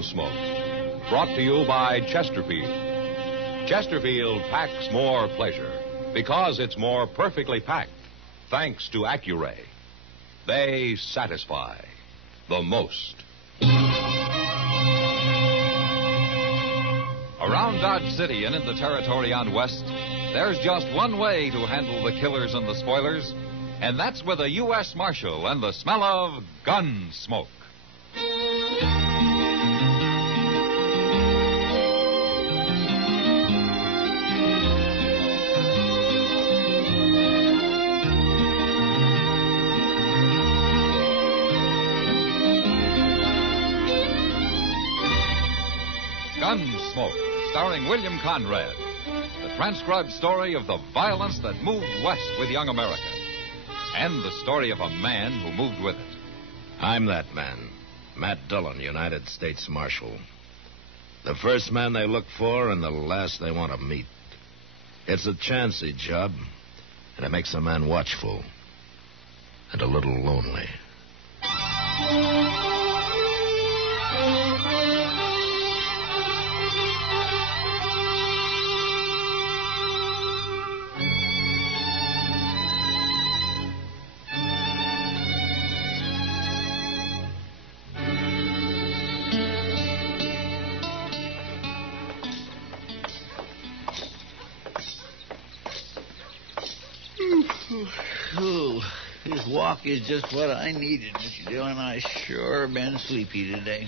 Gunsmoke. Brought to you by Chesterfield. Chesterfield packs more pleasure because it's more perfectly packed, thanks to Accuray. They satisfy the most. Around Dodge City and in the territory on West, there's just one way to handle the killers and the spoilers, and that's with a U.S. Marshal and the smell of Gunsmoke. Gunsmoke, starring William Conrad. The transcribed story of the violence that moved west with young America. And the story of a man who moved with it. I'm that man, Matt Dillon, United States Marshal. The first man they look for and the last they want to meet. It's a chancy job, and it makes a man watchful and a little lonely. This walk is just what I needed, Mr. Dillon. I sure been sleepy today.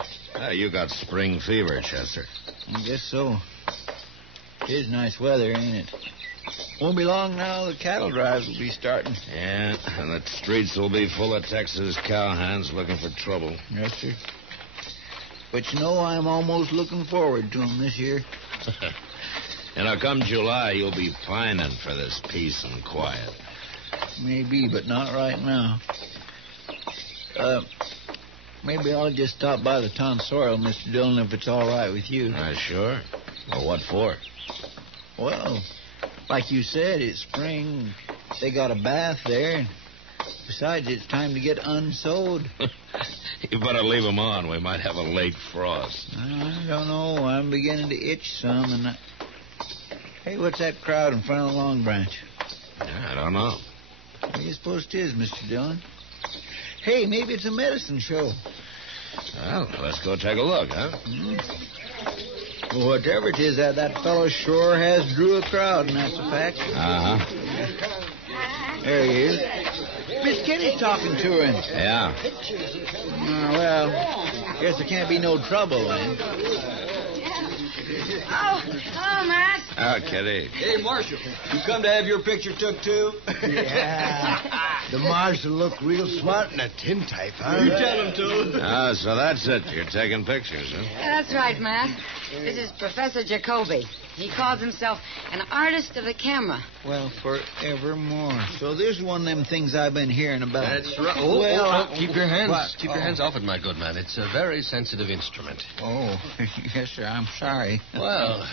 You got spring fever, Chester. I guess so. It is nice weather, ain't it? Won't be long now, the cattle drives will be starting. Yeah, and the streets will be full of Texas cowhands looking for trouble. Yes, sir. But you know, I'm almost looking forward to them this year. Come July, you'll be pining for this peace and quiet. Maybe, but not right now. Maybe I'll just stop by the tonsorial, Mr. Dillon, if it's all right with you. Sure. Well, what for? Well, like you said, it's spring. They got a bath there. Besides, it's time to get unsewed. You better leave them on. We might have a late frost. I don't know. I'm beginning to itch some. And Hey, what's that crowd in front of the Long Branch? I don't know. What do you suppose it is, Mr. Dillon? Hey, maybe it's a medicine show. Well, let's go take a look, huh? Well, whatever it is, that fellow sure has drew a crowd, and that's a fact. There he is. Miss Kitty's talking to him. Yeah. Well, guess there can't be no trouble, then. Oh, hello, Matt. Oh, Kitty. Hey, Marshal, you come to have your picture took, too? Yeah. The Marshal look real smart in a tintype, huh? You tell him to. So that's it. You're taking pictures, huh? That's right, Matt. This is Professor Jacoby. He calls himself an artist of the camera. Well, forevermore. So this is one of them things I've been hearing about. That's right. Keep your hands off it, my good man. It's a very sensitive instrument. Oh, yes, sir. I'm sorry. Well,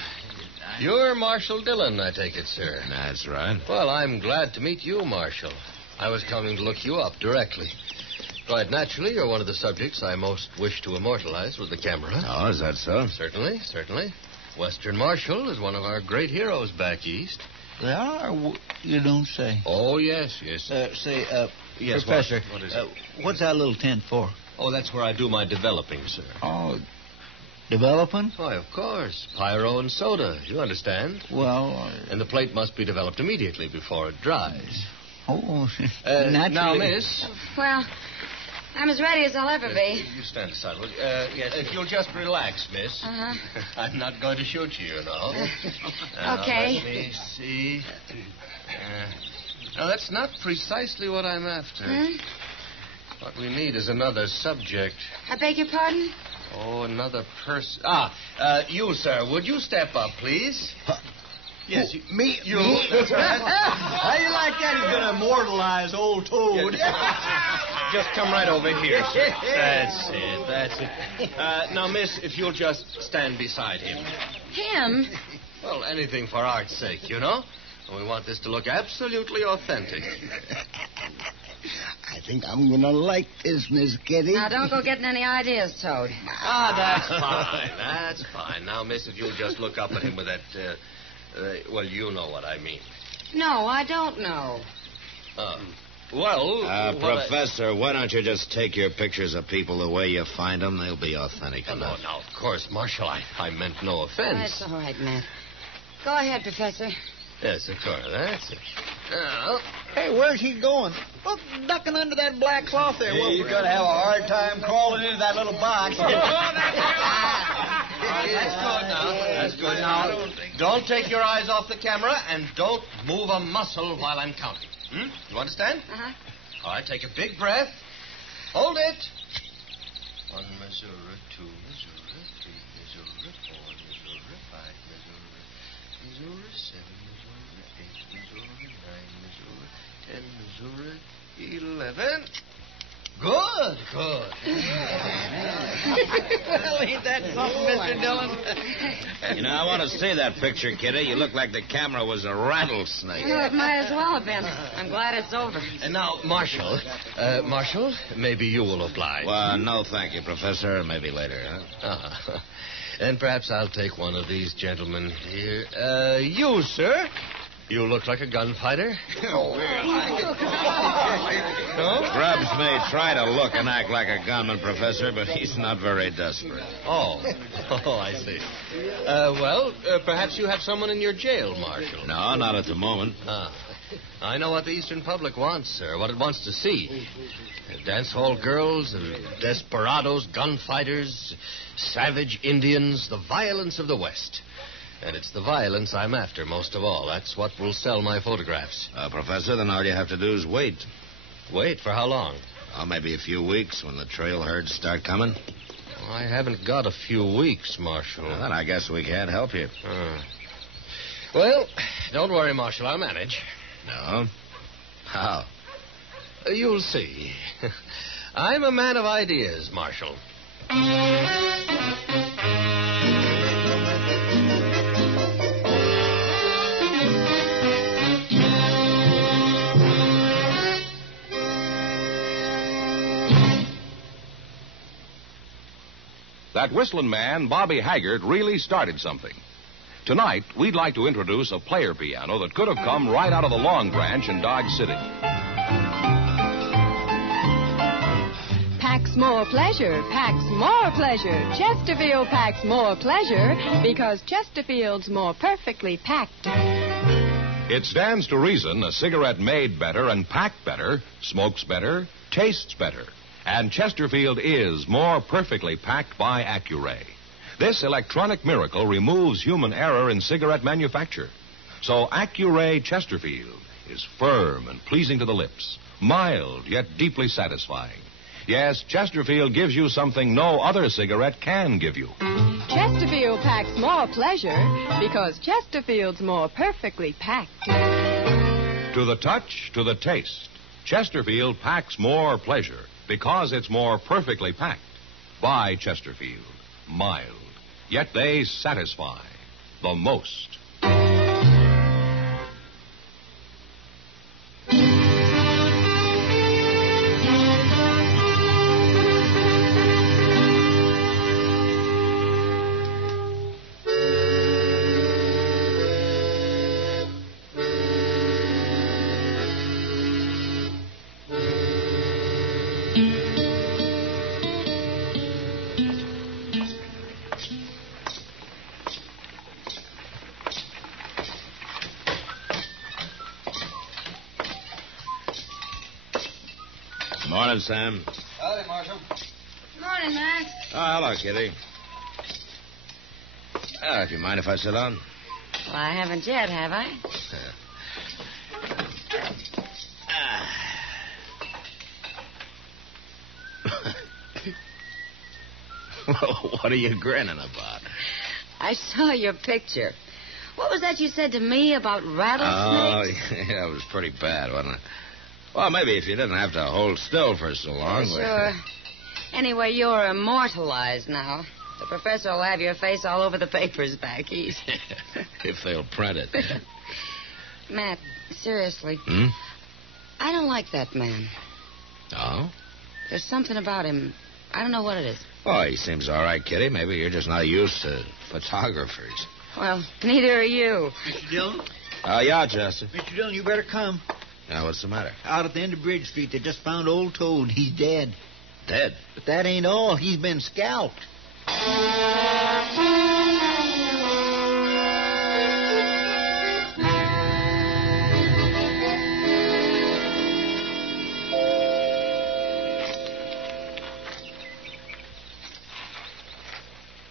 you're Marshal Dillon, I take it, sir. That's right. Well, I'm glad to meet you, Marshal. I was coming to look you up directly. Quite naturally, you're one of the subjects I most wish to immortalize with the camera. Oh, is that so? Certainly. Western Marshal is one of our great heroes back east. They are? You don't say. Oh, yes. Yes, Professor. What is it? What's that little tent for? Oh, that's where I do my developing, sir. Oh, developing? Why, of course. Pyro and soda, you understand. Well... And the plate must be developed immediately before it dries. Oh, naturally. Now, miss... Well, I'm as ready as I'll ever be. You stand aside. Yes, if you'll just relax, miss. Uh-huh. I'm not going to shoot you, know. Okay. Let me see. No, that's not precisely what I'm after. What we need is another subject. I beg your pardon? Oh, another person. You, sir, would you step up, please? Yes, Me? You. That's right. How you like that? He's going to immortalize old Toad. Just come right over here, sir. That's it. Now, miss, if you'll just stand beside him. Him? Well, anything for art's sake, you know. And we want this to look absolutely authentic. I I think I'm going to like this, Miss Kitty. Now, don't go getting any ideas, Toad. That's fine. That's fine. Now, miss, if you'll just look up at him with that, well, you know what I mean. No, I don't know. Well... Professor, why don't you just take your pictures of people the way you find them? They'll be authentic enough. No, of course, Marshal. I meant no offense. That's all right, Matt. Go ahead, Professor. Yes, of course. That's it. Hey, where's he going? Well, ducking under that black cloth there. Well, you're going to have a hard time crawling into that little box. That's good now. That's good now. Don't take your eyes off the camera and don't move a muscle while I'm counting. You understand? Uh-huh. All right, take a big breath. Hold it. 1 Missouri, 2 Missouri, 3 Missouri, 4 Missouri, 5 Missouri, Missouri, 7 Missouri, 8 Missouri, 10 Missouri, 11. Good. Well, ain't that something, Mr. Dillon? You know, I want to see that picture, Kitty. You look like the camera was a rattlesnake. Well, it might as well have been. I'm glad it's over. And now, Marshal, maybe you will oblige. Well, no, thank you, Professor. Maybe later, huh? And perhaps I'll take one of these gentlemen here. You, sir. You look like a gunfighter. No? Grubbs may try to look and act like a gunman, Professor, but he's not very desperate. Oh, I see. Perhaps you have someone in your jail, Marshal. No, not at the moment. I know what the Eastern public wants, sir, what it wants to see. Dance hall girls, desperados, gunfighters, savage Indians, the violence of the West. And it's the violence I'm after most of all. That's what will sell my photographs. Professor, then all you have to do is wait. Wait for how long? Maybe a few weeks when the trail herds start coming. I haven't got a few weeks, Marshal. Well, then I guess we can't help you. Well, don't worry, Marshal. I'll manage. No? How? You'll see. I'm a man of ideas, Marshal. That whistling man, Bobby Haggart, really started something. Tonight, we'd like to introduce a player piano that could have come right out of the Long Branch in Dodge City. Packs more pleasure, packs more pleasure. Chesterfield packs more pleasure because Chesterfield's more perfectly packed. It stands to reason a cigarette made better and packed better smokes better, tastes better. And Chesterfield is more perfectly packed by Accuray. This electronic miracle removes human error in cigarette manufacture. So Accuray Chesterfield is firm and pleasing to the lips, mild yet deeply satisfying. Yes, Chesterfield gives you something no other cigarette can give you. Chesterfield packs more pleasure because Chesterfield's more perfectly packed. To the touch, to the taste, Chesterfield packs more pleasure because it's more perfectly packed by Chesterfield. Mild, yet they satisfy the most. Morning, Sam. Howdy, Marshal. Morning, Matt. Oh, hello, Kitty. If you mind if I sit down? Well, I haven't yet, have I? What are you grinning about? I saw your picture. What was that you said to me about Oh, rattlesnakes? yeah, it was pretty bad, wasn't it? Well, maybe if you didn't have to hold still for so long. Sure. Anyway, you're immortalized now. The professor will have your face all over the papers back east. If they'll print it. Matt, seriously. Hmm? I don't like that man. Oh? There's something about him. I don't know what it is. Oh, he seems all right, Kitty. Maybe you're just not used to photographers. Well, neither are you. Mr. Dillon? Yeah, Chester. Mr. Dillon, you better come. Now, what's the matter? Out at the end of Bridge Street, they just found old Toad. He's dead. Dead? But that ain't all. He's been scalped.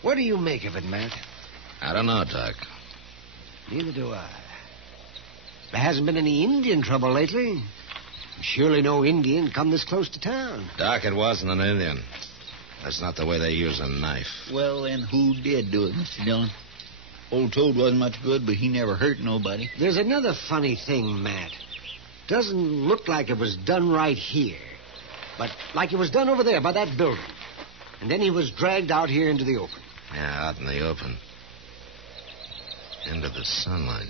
What do you make of it, Matt? I don't know, Doc. Neither do I. There hasn't been any Indian trouble lately. Surely no Indian come this close to town. Doc, it wasn't an Indian. That's not the way they use a knife. Well, then who did do it, Mr. Dillon? Old Toad wasn't much good, but he never hurt nobody. There's another funny thing, Matt. Doesn't look like it was done right here, but like it was done over there by that building. And then he was dragged out here into the open. Yeah, out in the open. Into the sunlight.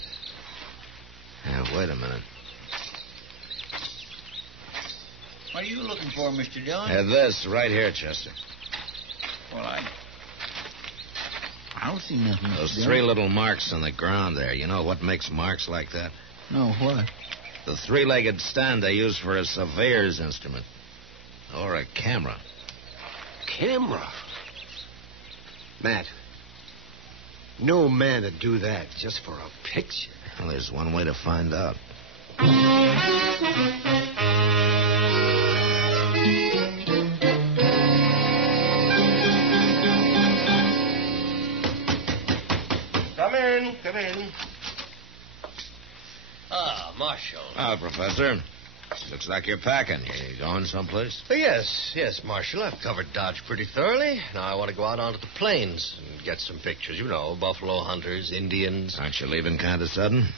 Yeah, wait a minute. What are you looking for, Mr. Dillon? Yeah, this, right here, Chester. Well, I don't see nothing. Those Mr. Dillon. three little marks on the ground there. You know what makes marks like that? No, what? The three-legged stand they use for a surveyor's instrument. Or a camera. Camera? Matt, no man would do that just for a picture. Well, there's one way to find out. Come in. Ah, Marshal. Oh, Professor. Looks like you're packing. You going someplace? Yes, Marshal. I've covered Dodge pretty thoroughly. Now I want to go out onto the plains and get some pictures. You know, buffalo hunters, Indians. Aren't you leaving kind of sudden?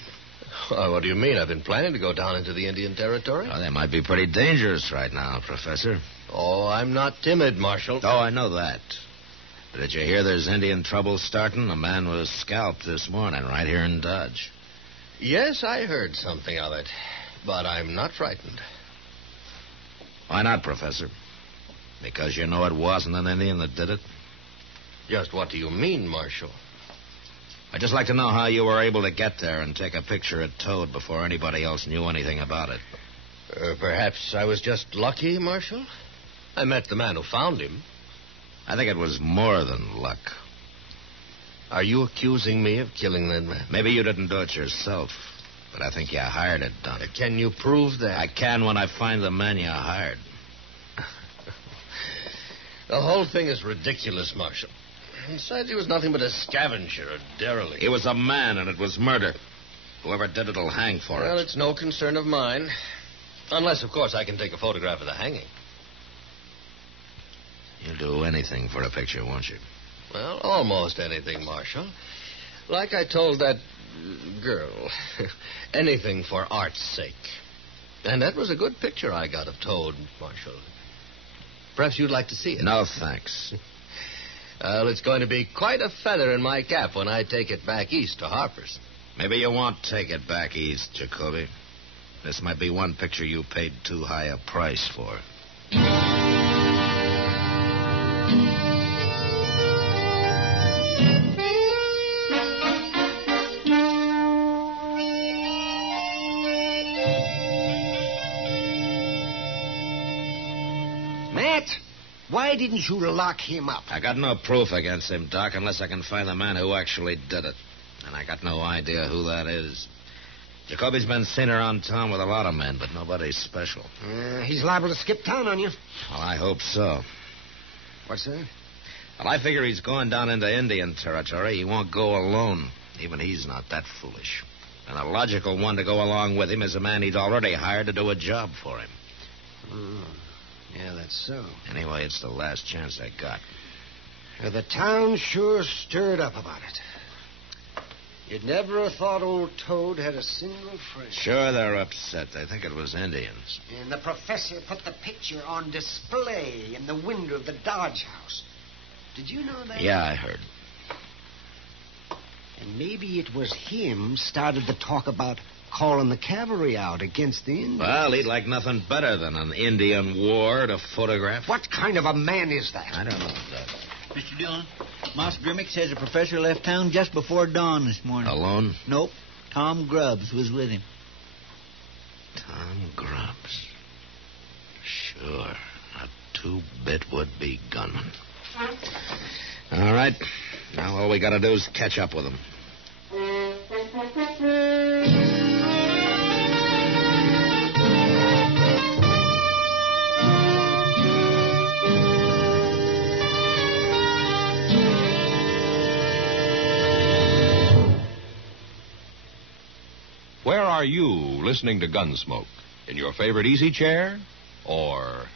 What do you mean? I've been planning to go down into the Indian territory. Oh, they might be pretty dangerous right now, Professor. Oh, I'm not timid, Marshal. Oh, I know that. But did you hear there's Indian trouble starting? A man was scalped this morning right here in Dodge. Yes, I heard something of it. But I'm not frightened. Why not, Professor? Because you know it wasn't an Indian that did it? Just what do you mean, Marshal? I'd just like to know how you were able to get there and take a picture of Toad before anybody else knew anything about it. Perhaps I was just lucky, Marshal. I met the man who found him. I think it was more than luck. Are you accusing me of killing that man? Maybe you didn't do it yourself, but I think you hired it done. Can you prove that? I can when I find the man you hired. The whole thing is ridiculous, Marshal. Besides, he was nothing but a scavenger, a derelict. He was a man, and it was murder. Whoever did it will hang for it. Well, it's no concern of mine. Unless, of course, I can take a photograph of the hanging. You'll do anything for a picture, won't you? Well, almost anything, Marshal. Like I told that girl. Anything for art's sake. And that was a good picture I got of Toad, Marshal. Perhaps you'd like to see it. No, thanks. Well, it's going to be quite a feather in my cap when I take it back east to Harper's. Maybe you won't take it back east, Jacoby. This might be one picture you paid too high a price for. Why didn't you lock him up? I got no proof against him, Doc, unless I can find the man who actually did it. And I got no idea who that is. Jacoby's been seen around town with a lot of men, but nobody's special. He's liable to skip town on you. Well, I hope so. What's that? Well, I figure he's going down into Indian territory. He won't go alone. Even he's not that foolish. And the logical one to go along with him is a man he'd already hired to do a job for him. Yeah, that's so. Anyway, it's the last chance I got. The town sure stirred up about it. You'd never have thought old Toad had a single friend. Sure, they're upset. They think it was Indians. And the professor put the picture on display in the window of the Dodge house. Did you know that? Yeah, I heard. And maybe it was him started the talk about calling the cavalry out against the Indians. Well, he'd like nothing better than an Indian war to photograph. What kind of a man is that? I don't know, Doc. Mr. Dillon, Moss Grimmick says the professor left town just before dawn this morning. Alone? Nope. Tom Grubbs was with him. Tom Grubbs. Sure. A two-bit would-be gunman. All right. Now all we got to do is catch up with him. Where are you listening to Gunsmoke? In your favorite easy chair? Or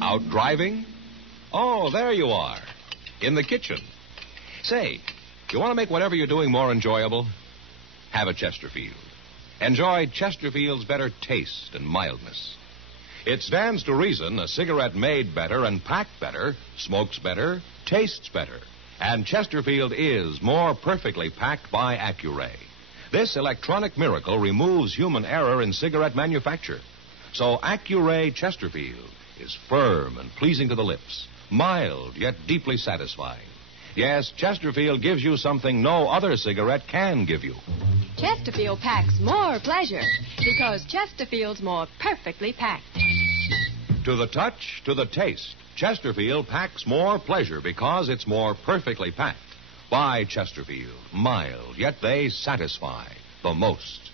out driving? Oh, there you are. In the kitchen. Say, you want to make whatever you're doing more enjoyable? Have a Chesterfield. Enjoy Chesterfield's better taste and mildness. It stands to reason a cigarette made better and packed better, smokes better, tastes better. And Chesterfield is more perfectly packed by Accuray. This electronic miracle removes human error in cigarette manufacture. So Accuray Chesterfield is firm and pleasing to the lips, mild yet deeply satisfying. Yes, Chesterfield gives you something no other cigarette can give you. Chesterfield packs more pleasure because Chesterfield's more perfectly packed. To the touch, to the taste, Chesterfield packs more pleasure because it's more perfectly packed. By Chesterfield, mild, yet they satisfy the most.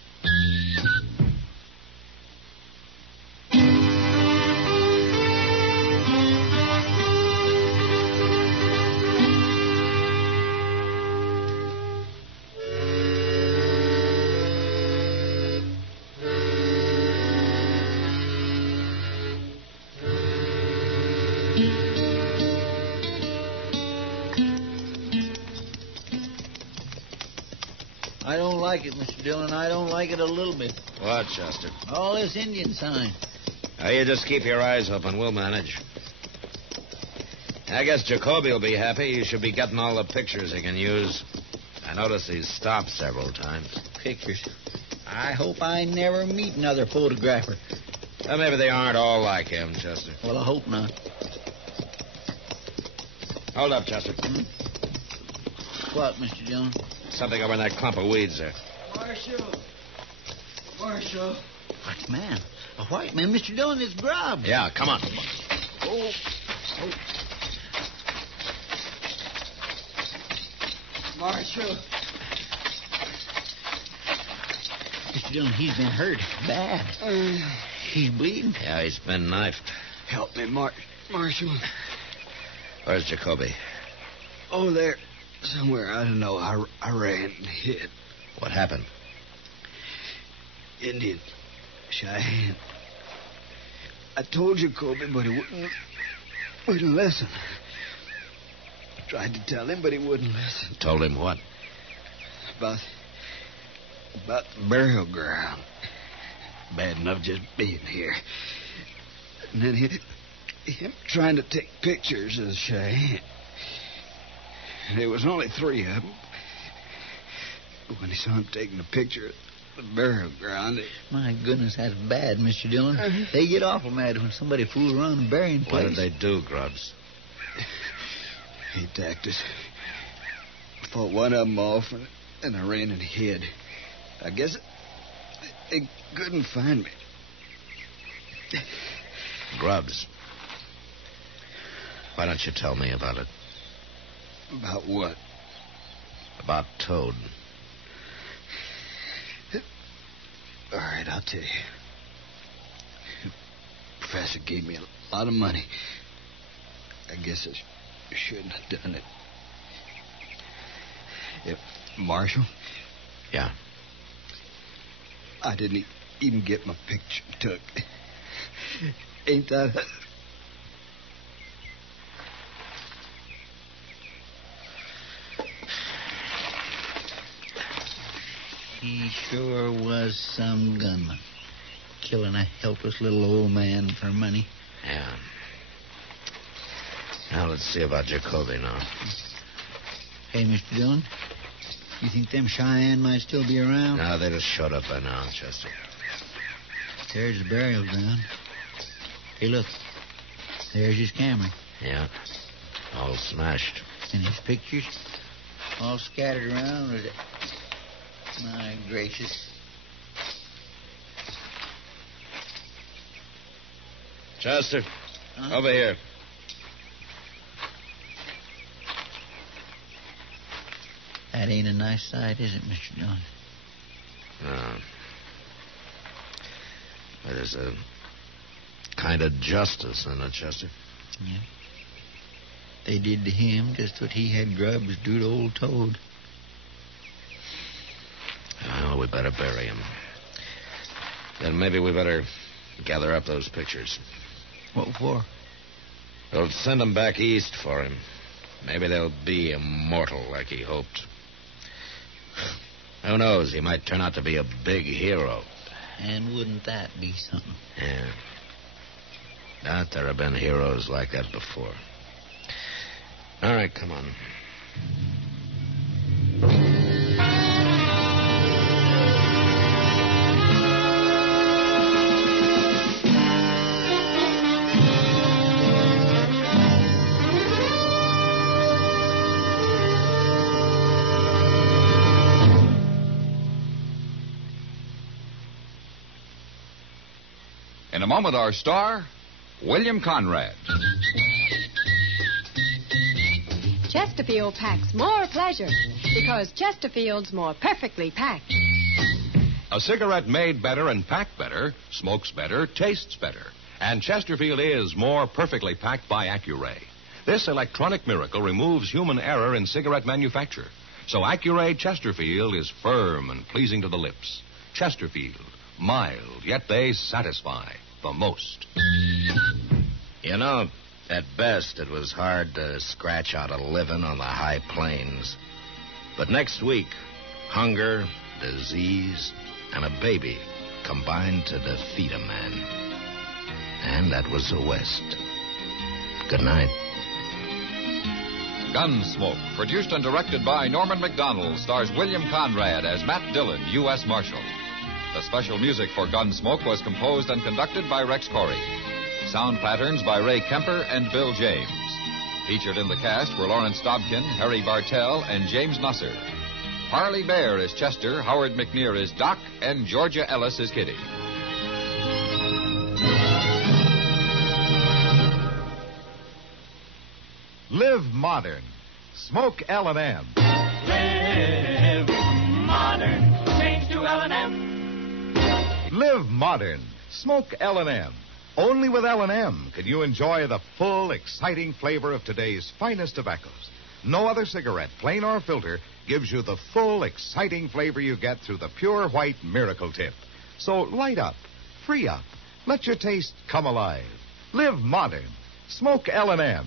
I don't like it, Mr. Dillon. I don't like it a little bit. What, Chester? All this Indian sign. Now, you just keep your eyes open. We'll manage. I guess Jacoby will be happy. He should be getting all the pictures he can use. I notice he's stopped several times. Pictures. I hope I never meet another photographer. Well, maybe they aren't all like him, Chester. Well, I hope not. Hold up, Chester. What, Mr. Dillon? Something over in that clump of weeds there. Marshal. What man? A white man, Mr. Dillon, is Grubbs. Yeah, come on. Oh. Marshal. Mr. Dillon, he's been hurt bad. He's bleeding. Yeah, he's been knifed. Help me, Marshal. Where's Jacoby? Oh, there. Somewhere, I don't know. I ran and hid. What happened? Indian. Cheyenne. I told Jacoby, but he wouldn't listen. I tried to tell him, but he wouldn't listen. Told him what? About the burial ground. Bad enough just being here. And then him trying to take pictures of Cheyenne. There was only 3 of them. But when he saw him taking a picture of the burial ground... My goodness, that's bad, Mr. Dillon. They get awful mad when somebody fools around the burying place. What did they do, Grubbs? He attacked us. Fought one of them off, and I ran and hid. I guess they couldn't find me. Grubbs. Why don't you tell me about it? About what? About Toad. All right, I'll tell you. The professor gave me a lot of money. I guess I shouldn't have done it. Marshal? Yeah. I didn't even get my picture took. Ain't that... He sure was some gunman. Killing a helpless little old man for money. Yeah. Now let's see about Jacoby now. Hey, Mr. Dillon, You think them Cheyenne might still be around? No, they just showed up by now, Chester. There's the burial ground. Hey, look. There's his camera. Yeah. All smashed. And his pictures all scattered around with it. My gracious. Chester, over here. That ain't a nice sight, is it, Mr. Dillon? No. There's a kind of justice in it, Chester. Yeah. They did to him just what he had grubs do to old Toad. Well, we better bury him. Then maybe we better gather up those pictures. What for? We'll send them back east for him. Maybe they'll be immortal like he hoped. Who knows? He might turn out to be a big hero. And wouldn't that be something? Yeah. But there have been heroes like that before. All right, come on. In a moment, our star, William Conrad. Chesterfield packs more pleasure because Chesterfield's more perfectly packed. A cigarette made better and packed better, smokes better, tastes better. And Chesterfield is more perfectly packed by Accuray. This electronic miracle removes human error in cigarette manufacture. So Accuray Chesterfield is firm and pleasing to the lips. Chesterfield, mild, yet they satisfy the most. You know, at best, it was hard to scratch out a living on the high plains. But next week, hunger, disease, and a baby combined to defeat a man. And that was the West. Good night. Gunsmoke, produced and directed by Norman Macdonnell, stars William Conrad as Matt Dillon, U.S. Marshal. The special music for Gunsmoke was composed and conducted by Rex Corey. Sound patterns by Ray Kemper and Bill James. Featured in the cast were Lawrence Dobkin, Harry Bartell, and James Nusser. Harley Bear is Chester, Howard McNear is Doc, and Georgia Ellis is Kitty. Live modern. Smoke L&M. Live modern. Change to L&M. Live modern. Smoke L&M. Only with L&M can you enjoy the full, exciting flavor of today's finest tobaccos. No other cigarette, plain or filter, gives you the full, exciting flavor you get through the pure white miracle tip. So light up, free up, let your taste come alive. Live modern. Smoke L&M.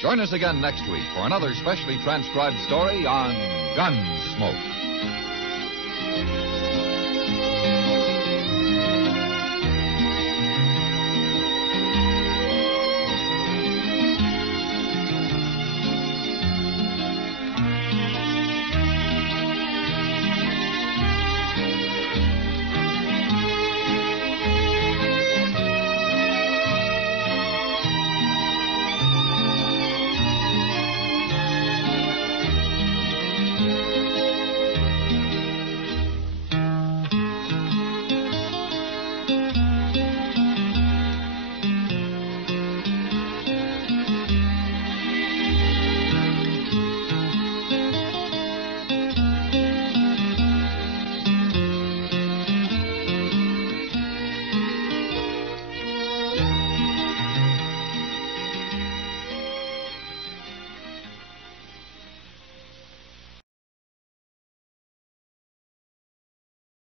Join us again next week for another specially transcribed story on Gunsmoke.